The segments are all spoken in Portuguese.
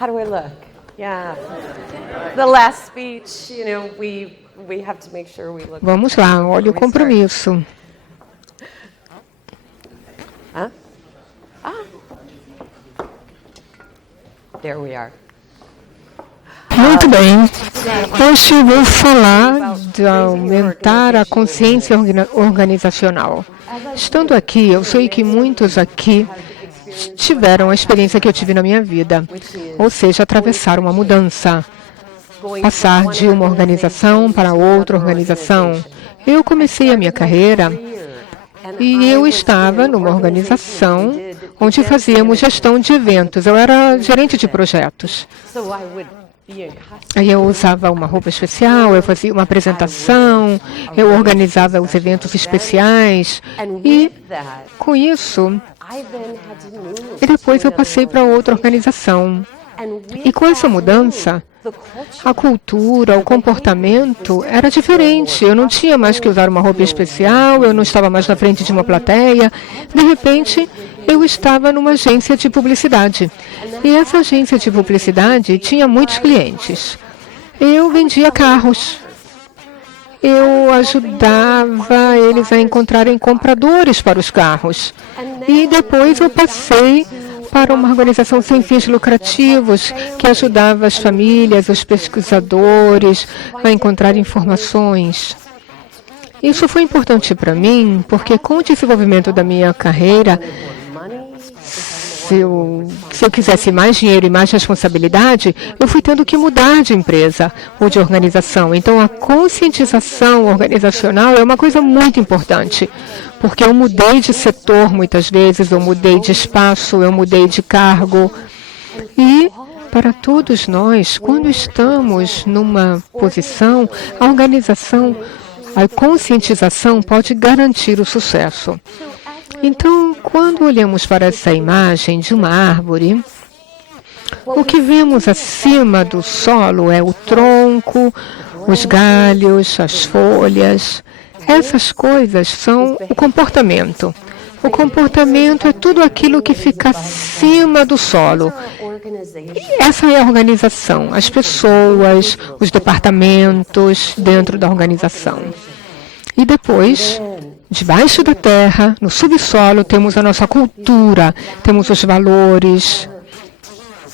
How do I look? Yeah. The last speech, we have to make sure we look. Vamos lá, olha o compromisso. There we are. Muito bem. Hoje eu vou falar de aumentar a consciência organizacional. Estando aqui, eu sei que muitos aqui tiveram a experiência que eu tive na minha vida, ou seja, atravessar uma mudança, passar de uma organização para outra organização. Eu comecei a minha carreira e eu estava numa organização onde fazíamos gestão de eventos. Eu era gerente de projetos. Aí eu usava uma roupa especial, eu fazia uma apresentação, eu organizava os eventos especiais e, com isso, e depois eu passei para outra organização. E com essa mudança, a cultura, o comportamento era diferente. Eu não tinha mais que usar uma roupa especial, eu não estava mais na frente de uma plateia. De repente, eu estava numa agência de publicidade. E essa agência de publicidade tinha muitos clientes. Eu vendia carros. Eu ajudava eles a encontrarem compradores para os carros. E depois eu passei para uma organização sem fins lucrativos que ajudava as famílias, os pesquisadores a encontrar informações. Isso foi importante para mim, porque com o desenvolvimento da minha carreira, se eu quisesse mais dinheiro e mais responsabilidade, eu fui tendo que mudar de empresa ou de organização. Então, a conscientização organizacional é uma coisa muito importante, porque eu mudei de setor muitas vezes, eu mudei de espaço, eu mudei de cargo. E, para todos nós, quando estamos numa posição, a organização, a conscientização pode garantir o sucesso. Então, quando olhamos para essa imagem de uma árvore, o que vemos acima do solo é o tronco, os galhos, as folhas. Essas coisas são o comportamento. O comportamento é tudo aquilo que fica acima do solo. E essa é a organização, as pessoas, os departamentos dentro da organização. E depois, debaixo da terra, no subsolo, temos a nossa cultura, temos os valores,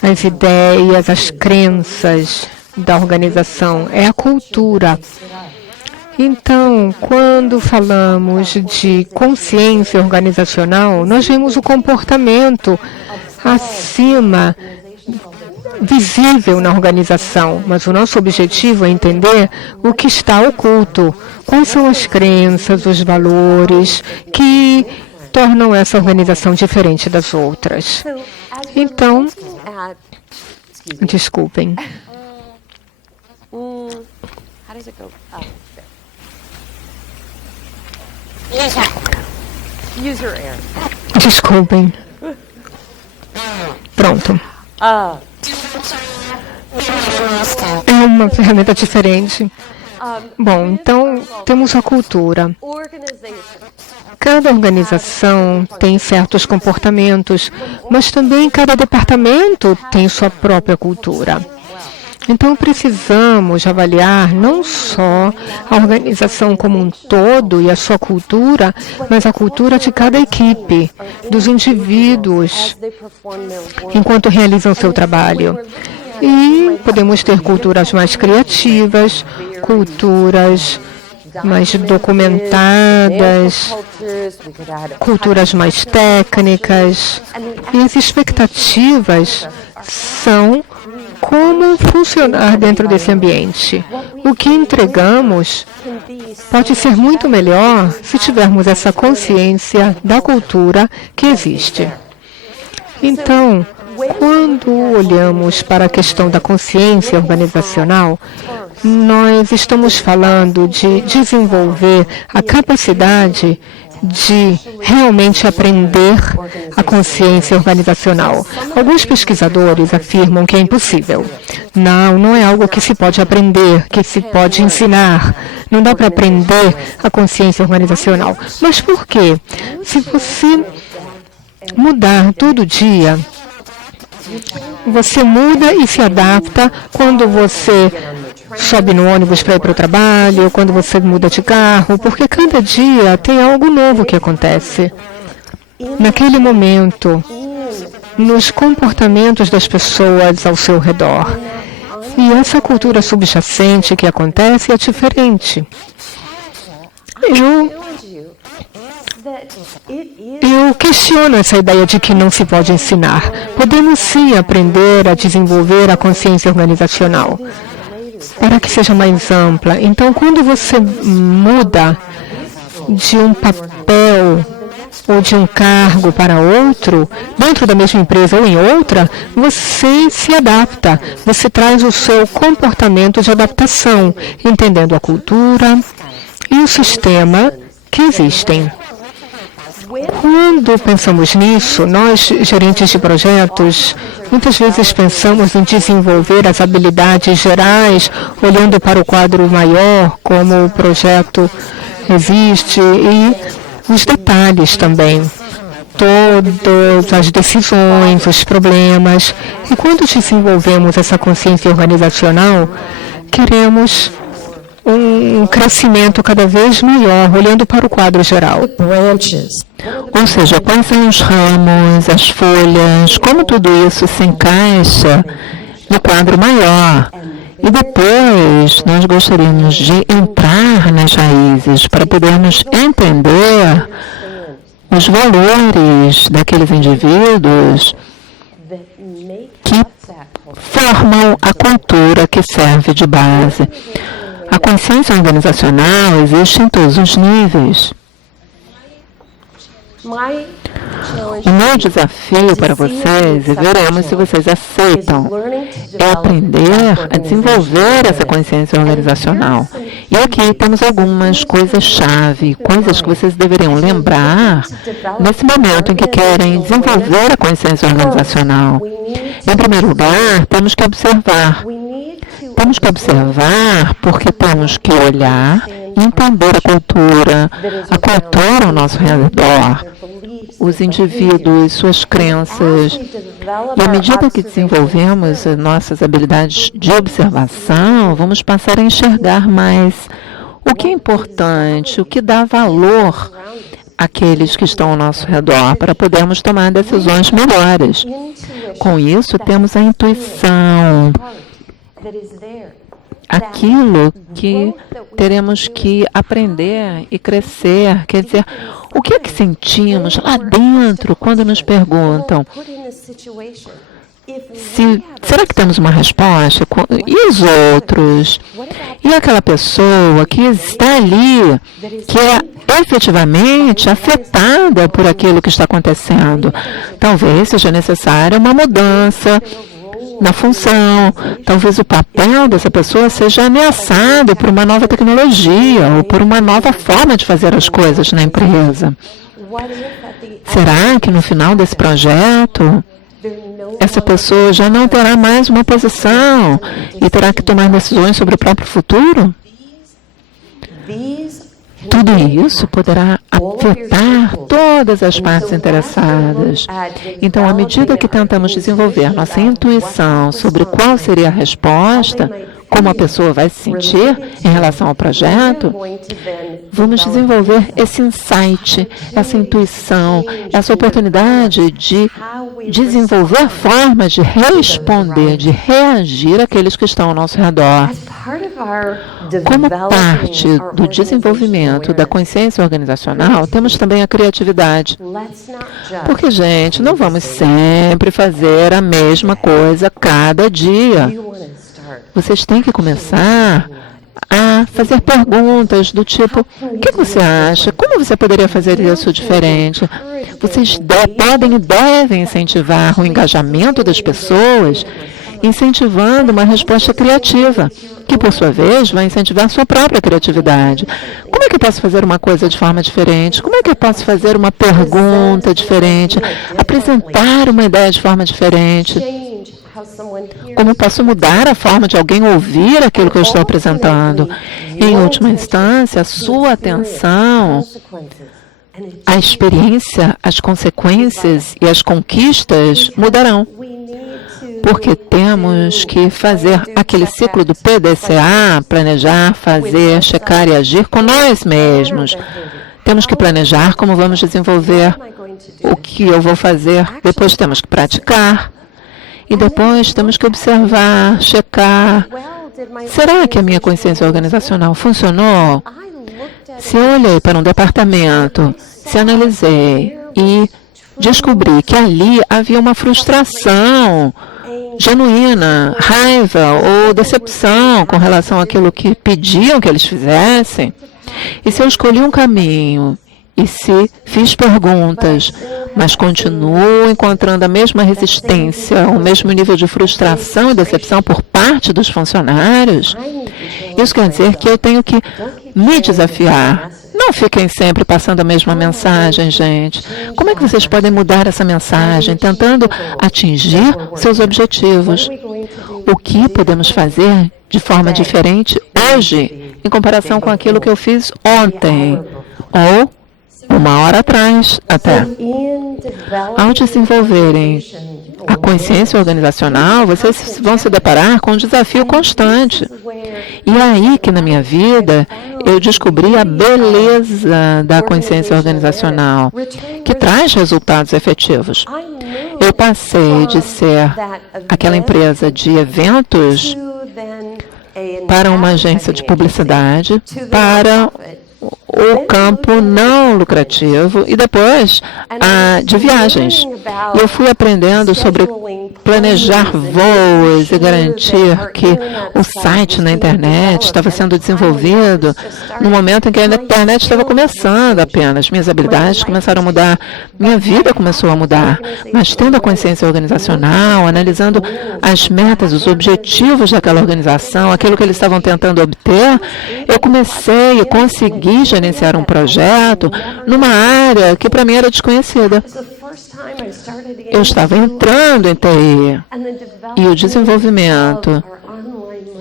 as ideias, as crenças da organização. É a cultura. Então, quando falamos de consciência organizacional, nós vemos o comportamento acima, visível na organização, mas o nosso objetivo é entender o que está oculto. Quais são as crenças, os valores que tornam essa organização diferente das outras? Então, desculpem. Desculpem. Pronto. É uma ferramenta diferente. Bom, então temos a cultura. Cada organização tem certos comportamentos, mas também cada departamento tem sua própria cultura. Então, precisamos avaliar não só a organização como um todo e a sua cultura, mas a cultura de cada equipe, dos indivíduos, enquanto realizam seu trabalho. E podemos ter culturas mais criativas, culturas mais documentadas, culturas mais técnicas. E as expectativas são como funcionar dentro desse ambiente. O que entregamos pode ser muito melhor se tivermos essa consciência da cultura que existe. Então, quando olhamos para a questão da consciência organizacional, nós estamos falando de desenvolver a capacidade de realmente aprender a consciência organizacional. Alguns pesquisadores afirmam que é impossível. Não é algo que se pode aprender, que se pode ensinar. Não dá para aprender a consciência organizacional. Mas por quê? Se você mudar todo dia. Você muda e se adapta quando você sobe no ônibus para ir para o trabalho, quando você muda de carro, porque cada dia tem algo novo que acontece. Naquele momento, nos comportamentos das pessoas ao seu redor. E essa cultura subjacente que acontece é diferente. Eu questiono essa ideia de que não se pode ensinar. Podemos sim aprender a desenvolver a consciência organizacional para que seja mais ampla. Então, quando você muda de um papel ou de um cargo para outro, dentro da mesma empresa ou em outra, você se adapta. Você traz o seu comportamento de adaptação, entendendo a cultura e o sistema que existem. Quando pensamos nisso, nós, gerentes de projetos, muitas vezes pensamos em desenvolver as habilidades gerais, olhando para o quadro maior, como o projeto existe, e os detalhes também, todas as decisões, os problemas. E quando desenvolvemos essa consciência organizacional, queremos um crescimento cada vez maior, olhando para o quadro geral. Ou seja, quais são os ramos, as folhas, como tudo isso se encaixa no quadro maior. E depois nós gostaríamos de entrar nas raízes para podermos entender os valores daqueles indivíduos que formam a cultura que serve de base. A consciência organizacional existe em todos os níveis. O meu desafio para vocês, e veremos se vocês aceitam, é aprender a desenvolver essa consciência organizacional. E aqui temos algumas coisas-chave, coisas que vocês deveriam lembrar nesse momento em que querem desenvolver a consciência organizacional. Em primeiro lugar, temos que observar. Temos que observar porque temos que olhar e entender a cultura ao nosso redor, os indivíduos, suas crenças. E à medida que desenvolvemos as nossas habilidades de observação, vamos passar a enxergar mais o que é importante, o que dá valor àqueles que estão ao nosso redor, para podermos tomar decisões melhores. Com isso, temos a intuição, aquilo que teremos que aprender e crescer. Quer dizer, o que é que sentimos lá dentro quando nos perguntam? Será que temos uma resposta? E os outros? E aquela pessoa que está ali, que é efetivamente afetada por aquilo que está acontecendo? Talvez seja necessária uma mudança na função, talvez o papel dessa pessoa seja ameaçado por uma nova tecnologia ou por uma nova forma de fazer as coisas na empresa. Será que no final desse projeto, essa pessoa já não terá mais uma posição e terá que tomar decisões sobre o próprio futuro? Tudo isso poderá afetar todas as partes interessadas. Então, à medida que tentamos desenvolver nossa intuição sobre qual seria a resposta, como a pessoa vai se sentir em relação ao projeto, vamos desenvolver esse insight, essa intuição, essa oportunidade de desenvolver formas de responder, de reagir àqueles que estão ao nosso redor. Como parte do desenvolvimento da consciência organizacional, temos também a criatividade. Porque, gente, não vamos sempre fazer a mesma coisa cada dia. Vocês têm que começar a fazer perguntas do tipo: o que você acha? Como você poderia fazer isso diferente? Vocês podem e devem incentivar o engajamento das pessoas, incentivando uma resposta criativa, que por sua vez vai incentivar sua própria criatividade. Como é que eu posso fazer uma coisa de forma diferente? Como é que eu posso fazer uma pergunta diferente? Apresentar uma ideia de forma diferente? Como posso mudar a forma de alguém ouvir aquilo que eu estou apresentando? Em última instância, a sua atenção a experiência, as consequências e as conquistas mudarão. Porque temos que fazer aquele ciclo do PDCA, planejar, fazer, checar e agir com nós mesmos. Temos que planejar como vamos desenvolver o que eu vou fazer. Depois temos que praticar. E depois temos que observar, checar. Será que a minha consciência organizacional funcionou? Se eu olhei para um departamento, se analisei e descobri que ali havia uma frustração genuína, raiva ou decepção com relação àquilo que pediam que eles fizessem, e se eu escolhi um caminho e se fiz perguntas, mas continuo encontrando a mesma resistência, o mesmo nível de frustração e decepção por parte dos funcionários, isso quer dizer que eu tenho que me desafiar. Não fiquem sempre passando a mesma mensagem, gente. Como é que vocês podem mudar essa mensagem, tentando atingir seus objetivos? O que podemos fazer de forma diferente hoje, em comparação com aquilo que eu fiz ontem, ou uma hora atrás, até? Ao desenvolverem a consciência organizacional, vocês vão se deparar com um desafio constante. E é aí que, na minha vida, eu descobri a beleza da consciência organizacional, que traz resultados efetivos. Eu passei de ser aquela empresa de eventos para uma agência de publicidade, para o campo não lucrativo e depois de viagens. E eu fui aprendendo sobre planejar voos e garantir que o site na internet estava sendo desenvolvido no momento em que a internet estava começando apenas. Minhas habilidades começaram a mudar, minha vida começou a mudar. Mas tendo a consciência organizacional, analisando as metas, os objetivos daquela organização, aquilo que eles estavam tentando obter, eu comecei a conseguir gerenciar um projeto numa área que para mim era desconhecida. Eu estava entrando em TI e o desenvolvimento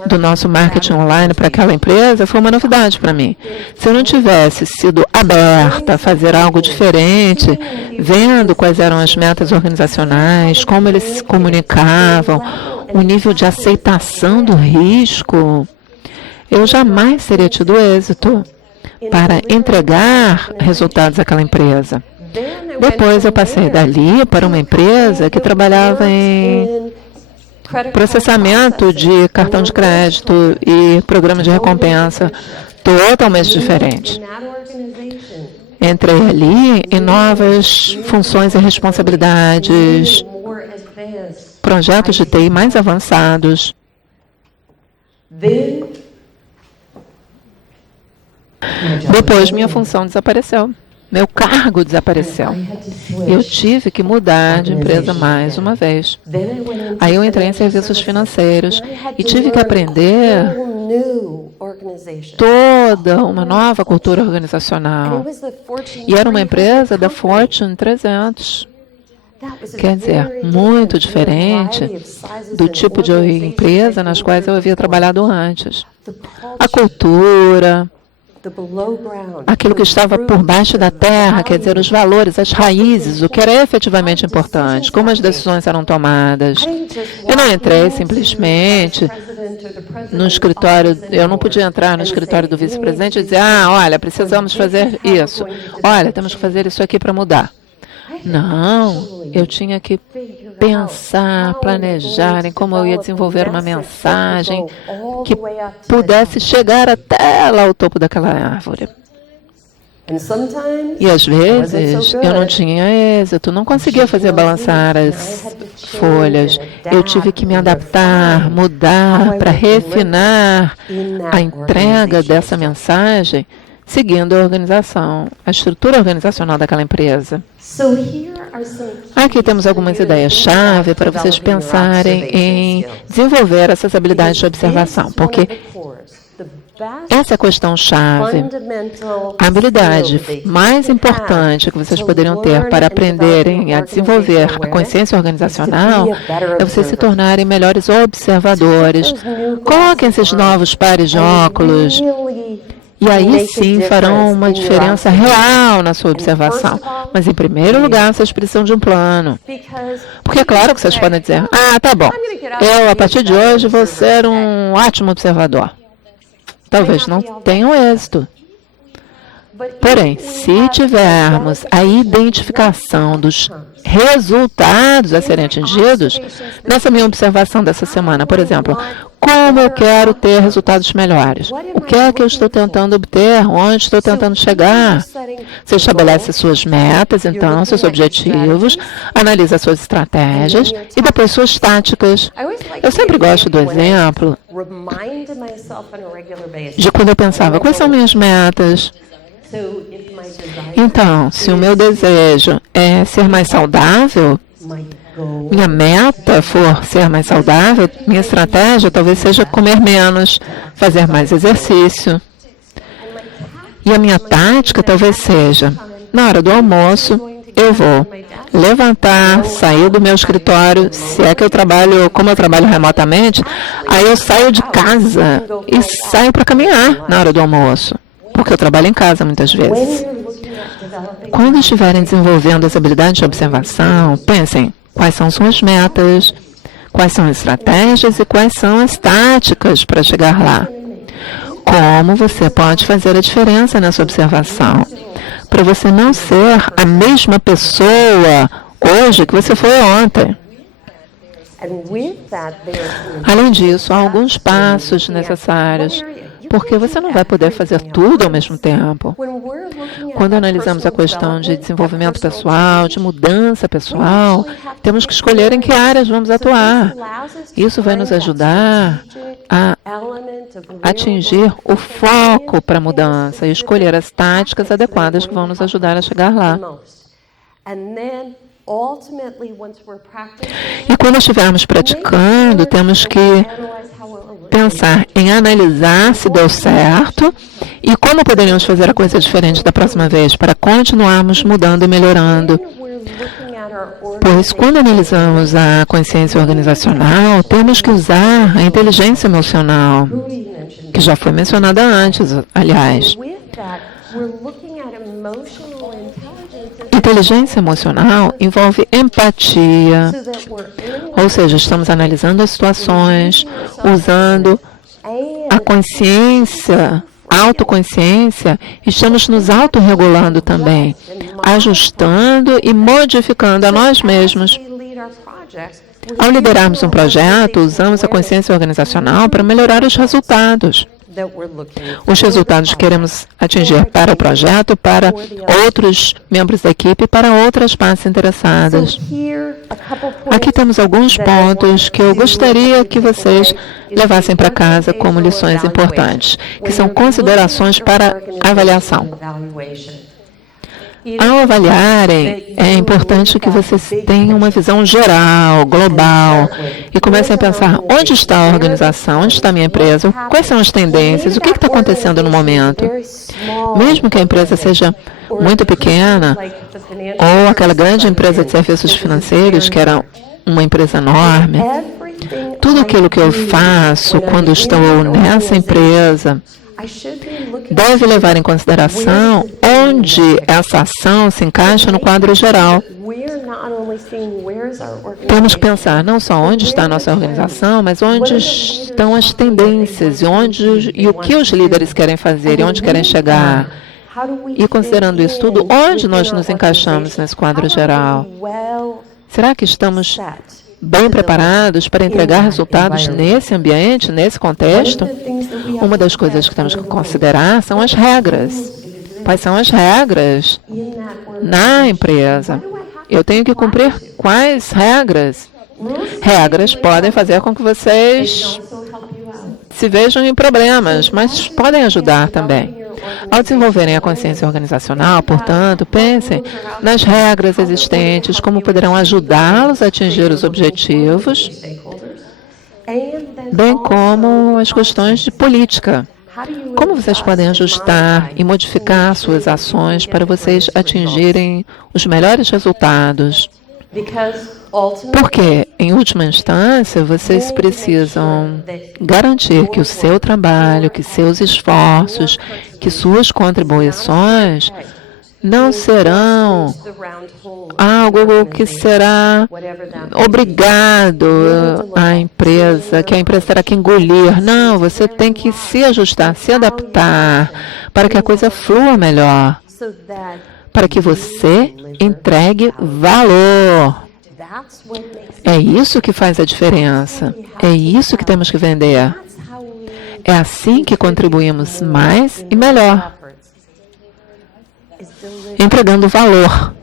do nosso marketing online para aquela empresa foi uma novidade para mim. Se eu não tivesse sido aberta a fazer algo diferente, vendo quais eram as metas organizacionais, como eles se comunicavam, o nível de aceitação do risco, eu jamais teria tido êxito para entregar resultados àquela empresa. Depois eu passei dali para uma empresa que trabalhava em processamento de cartão de crédito e programa de recompensa totalmente diferente. Entrei ali em novas funções e responsabilidades, projetos de TI mais avançados. Depois minha função desapareceu. Meu cargo desapareceu. Eu tive que mudar de empresa mais uma vez. Aí eu entrei em serviços financeiros e tive que aprender toda uma nova cultura organizacional. E era uma empresa da Fortune 300. Quer dizer, muito diferente do tipo de empresa nas quais eu havia trabalhado antes. A cultura, aquilo que estava por baixo da terra, quer dizer, os valores, as raízes, o que era efetivamente importante, como as decisões eram tomadas. Eu não entrei simplesmente no escritório, eu não podia entrar no escritório do vice-presidente e dizer, olha, precisamos fazer isso, olha, temos que fazer isso aqui para mudar. Não, eu tinha que pensar, planejar em como eu ia desenvolver uma mensagem que pudesse chegar até lá ao topo daquela árvore. E às vezes eu não tinha êxito, não conseguia fazer balançar as folhas. Eu tive que me adaptar, mudar para refinar a entrega dessa mensagem, seguindo a organização, a estrutura organizacional daquela empresa. Aqui temos algumas ideias-chave para vocês pensarem em desenvolver essas habilidades de observação, porque essa é a questão-chave. A habilidade mais importante que vocês poderiam ter para aprenderem a desenvolver a consciência organizacional é vocês se tornarem melhores observadores. Coloquem esses novos pares de óculos E aí sim farão uma diferença real na sua observação. Mas, em primeiro lugar, vocês precisam de um plano. Porque é claro que vocês podem dizer, tá bom, eu, a partir de hoje, vou ser um ótimo observador. Talvez não tenham êxito. Porém, se tivermos a identificação dos resultados a serem atingidos, nessa minha observação dessa semana, por exemplo, como eu quero ter resultados melhores? O que é que eu estou tentando obter? Onde estou tentando chegar? Você estabelece suas metas, então, seus objetivos, analisa suas estratégias e depois suas táticas. Eu sempre gosto do exemplo de quando eu pensava, quais são minhas metas? Então, se o meu desejo é ser mais saudável, minha meta for ser mais saudável, minha estratégia talvez seja comer menos, fazer mais exercício. E a minha tática talvez seja, na hora do almoço, eu vou levantar, sair do meu escritório, se é que eu trabalho, como eu trabalho remotamente, aí eu saio de casa e saio para caminhar na hora do almoço. Porque eu trabalho em casa muitas vezes. Quando estiverem desenvolvendo as habilidades de observação, pensem quais são suas metas, quais são as estratégias e quais são as táticas para chegar lá. Como você pode fazer a diferença nessa observação, para você não ser a mesma pessoa hoje que você foi ontem. Além disso, há alguns passos necessários, porque você não vai poder fazer tudo ao mesmo tempo. Quando analisamos a questão de desenvolvimento pessoal, de mudança pessoal, temos que escolher em que áreas vamos atuar. Isso vai nos ajudar a atingir o foco para a mudança e escolher as táticas adequadas que vão nos ajudar a chegar lá. E quando estivermos praticando, temos que pensar em analisar se deu certo e como poderíamos fazer a coisa diferente da próxima vez para continuarmos mudando e melhorando. Pois quando analisamos a consciência organizacional, temos que usar a inteligência emocional, que já foi mencionada antes, aliás. Inteligência emocional envolve empatia, ou seja, estamos analisando as situações, usando a consciência, a autoconsciência, estamos nos autorregulando também, ajustando e modificando a nós mesmos. Ao liderarmos um projeto, usamos a consciência organizacional para melhorar os resultados. Os resultados que queremos atingir para o projeto, para outros membros da equipe e para outras partes interessadas. Aqui temos alguns pontos que eu gostaria que vocês levassem para casa como lições importantes, que são considerações para avaliação. Ao avaliarem, é importante que vocês tenham uma visão geral, global, e comecem a pensar onde está a organização, onde está a minha empresa, quais são as tendências, o que está acontecendo no momento. Mesmo que a empresa seja muito pequena, ou aquela grande empresa de serviços financeiros, que era uma empresa enorme, tudo aquilo que eu faço quando estou nessa empresa deve levar em consideração onde essa ação se encaixa no quadro geral. Temos que pensar não só onde está a nossa organização, mas onde estão as tendências e o que os líderes querem fazer e onde querem chegar. E considerando isso tudo, onde nós nos encaixamos nesse quadro geral? Será que estamos bem preparados para entregar resultados nesse ambiente, nesse contexto? Uma das coisas que temos que considerar são as regras. Quais são as regras na empresa? Eu tenho que cumprir quais regras? Regras podem fazer com que vocês se vejam em problemas, mas podem ajudar também. Ao desenvolverem a consciência organizacional, portanto, pensem nas regras existentes, como poderão ajudá-los a atingir os objetivos, bem como as questões de política. Como vocês podem ajustar e modificar suas ações para vocês atingirem os melhores resultados? Porque, em última instância, vocês precisam garantir que o seu trabalho, que seus esforços, que suas contribuições não serão algo que será obrigado à empresa, que a empresa terá que engolir. Não, você tem que se ajustar, se adaptar, para que a coisa flua melhor, para que você entregue valor. É isso que faz a diferença. É isso que temos que vender. É assim que contribuímos mais e melhor, entregando valor.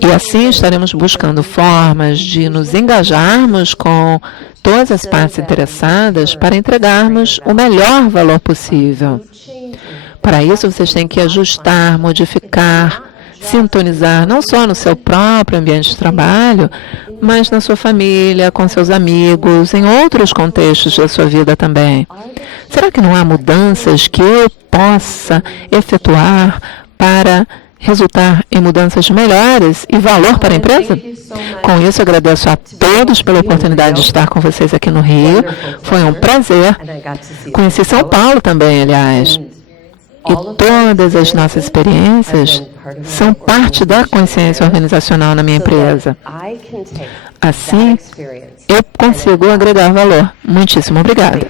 E assim estaremos buscando formas de nos engajarmos com todas as partes interessadas para entregarmos o melhor valor possível. Para isso, vocês têm que ajustar, modificar, sintonizar, não só no seu próprio ambiente de trabalho, mas na sua família, com seus amigos, em outros contextos da sua vida também. Será que não há mudanças que eu possa efetuar para resultar em mudanças melhores e valor para a empresa? Com isso, agradeço a todos pela oportunidade de estar com vocês aqui no Rio. Foi um prazer. Conheci São Paulo também, aliás. E todas as nossas experiências são parte da consciência organizacional na minha empresa. Assim, eu consigo agregar valor. Muitíssimo obrigada.